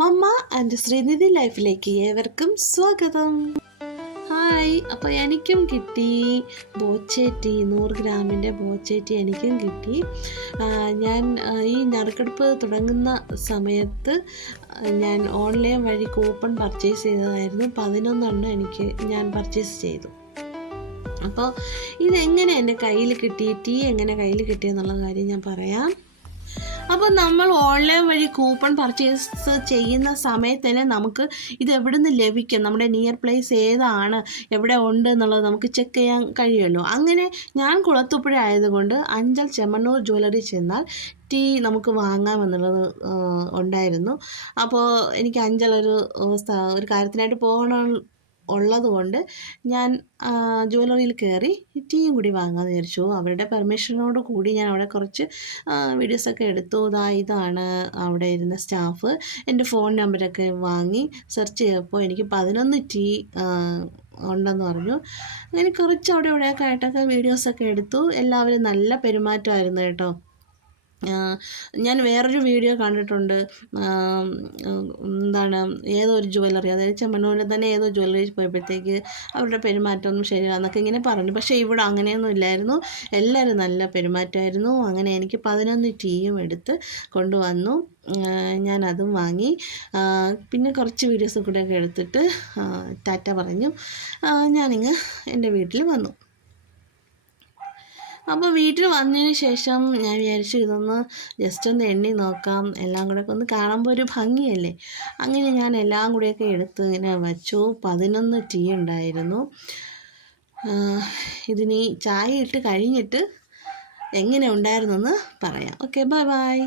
മമ്മ and Srinidhi ലൈഫിലേക്ക് ഏവർക്കും സ്വാഗതം. ഹായ്. അപ്പോൾ എനിക്കും കിട്ടി ബോച്ചേറ്റി, 100 ഗ്രാമിൻ്റെ ബോച്ചേറ്റി എനിക്കും കിട്ടി. ഞാൻ ഈ നറുക്കെടുപ്പ് തുടങ്ങുന്ന സമയത്ത് ഞാൻ ഓൺലൈൻ വഴി കൂപ്പൺ പർച്ചേസ് ചെയ്തതായിരുന്നു. 11 ഞാൻ പർച്ചേസ് ചെയ്തു. അപ്പോൾ ഇതെങ്ങനെ എൻ്റെ കയ്യിൽ കിട്ടി, ടീ എങ്ങനെ കയ്യിൽ കിട്ടിയെന്നുള്ള കാര്യം ഞാൻ പറയാം. അപ്പോൾ നമ്മൾ ഓൺലൈൻ വഴി കൂപ്പൺ പർച്ചേസ് ചെയ്യുന്ന സമയത്ത് തന്നെ നമുക്ക് ഇത് എവിടെ നിന്ന് ലഭിക്കും, നമ്മുടെ നിയർ പ്ലേസ് ഏതാണ്, എവിടെ ഉണ്ട് എന്നുള്ളത് നമുക്ക് ചെക്ക് ചെയ്യാൻ കഴിയുമല്ലോ. അങ്ങനെ ഞാൻ കുളത്തൂപ്പുഴ ആയതുകൊണ്ട് അഞ്ചൽ ചെമ്മണ്ണൂർ ജ്വല്ലറി ചെന്നാൽ ടീ നമുക്ക് വാങ്ങാമെന്നുള്ളത് ഉണ്ടായിരുന്നു. അപ്പോൾ എനിക്ക് അഞ്ചൽ ഒരു കാര്യത്തിനായിട്ട് പോകണം ഉള്ളതുകൊണ്ട് ഞാൻ ജ്വല്ലറിയിൽ കയറി ടീയും കൂടി വാങ്ങാമെന്ന് വിചാരിച്ചു. അവരുടെ പെർമിഷനോട് കൂടി ഞാൻ അവിടെ കുറച്ച് വീഡിയോസൊക്കെ എടുത്തു. ഇതാണ് അവിടെ ഇരുന്ന സ്റ്റാഫ്. എൻ്റെ ഫോൺ നമ്പരൊക്കെ വാങ്ങി സെർച്ച് ചെയ്തപ്പോൾ എനിക്ക് 11 ടീ ഉണ്ടെന്ന് പറഞ്ഞു. അങ്ങനെ കുറച്ച് അവിടെ ഇവിടെയൊക്കെ ആയിട്ടൊക്കെ വീഡിയോസൊക്കെ എടുത്തു. എല്ലാവരും നല്ല പെരുമാറ്റമായിരുന്നു കേട്ടോ. ഞാൻ വേറൊരു വീഡിയോ കണ്ടിട്ടുണ്ട്. ഏതോ ഒരു ജ്വല്ലറി, അതായത് ചെമ്മണ്ണൂരിൽ തന്നെ ഏതോ ജ്വല്ലറി പോയപ്പോഴത്തേക്ക് അവരുടെ പെരുമാറ്റമൊന്നും ശരിയാണെന്നൊക്കെ ഇങ്ങനെ പറഞ്ഞു. പക്ഷേ ഇവിടെ അങ്ങനെയൊന്നും ഇല്ലായിരുന്നു. എല്ലാവരും നല്ല പെരുമാറ്റമായിരുന്നു. അങ്ങനെ എനിക്ക് 11 ടീയും എടുത്ത് കൊണ്ടുവന്നു. ഞാനതും വാങ്ങി. പിന്നെ കുറച്ച് വീഡിയോസ് കൂടെയൊക്കെ എടുത്തിട്ട് ടാറ്റ പറഞ്ഞു ഞാനിങ്ങ് എൻ്റെ വീട്ടിൽ വന്നു. അപ്പോൾ വീട്ടിൽ വന്നതിന് ശേഷം ഞാൻ വിചാരിച്ചു ഇതൊന്ന് ജസ്റ്റ് ഒന്ന് എണ്ണി നോക്കാം, എല്ലാം കൂടെയൊക്കെ ഒന്ന് കാണുമ്പോൾ ഒരു ഭംഗിയല്ലേ. അങ്ങനെ ഞാൻ എല്ലാം കൂടെയൊക്കെ എടുത്ത് ഇങ്ങനെ വച്ചു. 11 ടീ ഉണ്ടായിരുന്നു. ഇതിനി ചായ ഇട്ട് കഴിഞ്ഞിട്ട് എങ്ങനെ ഉണ്ടായിരുന്നെന്ന് പറയാം. Okay, bye bye.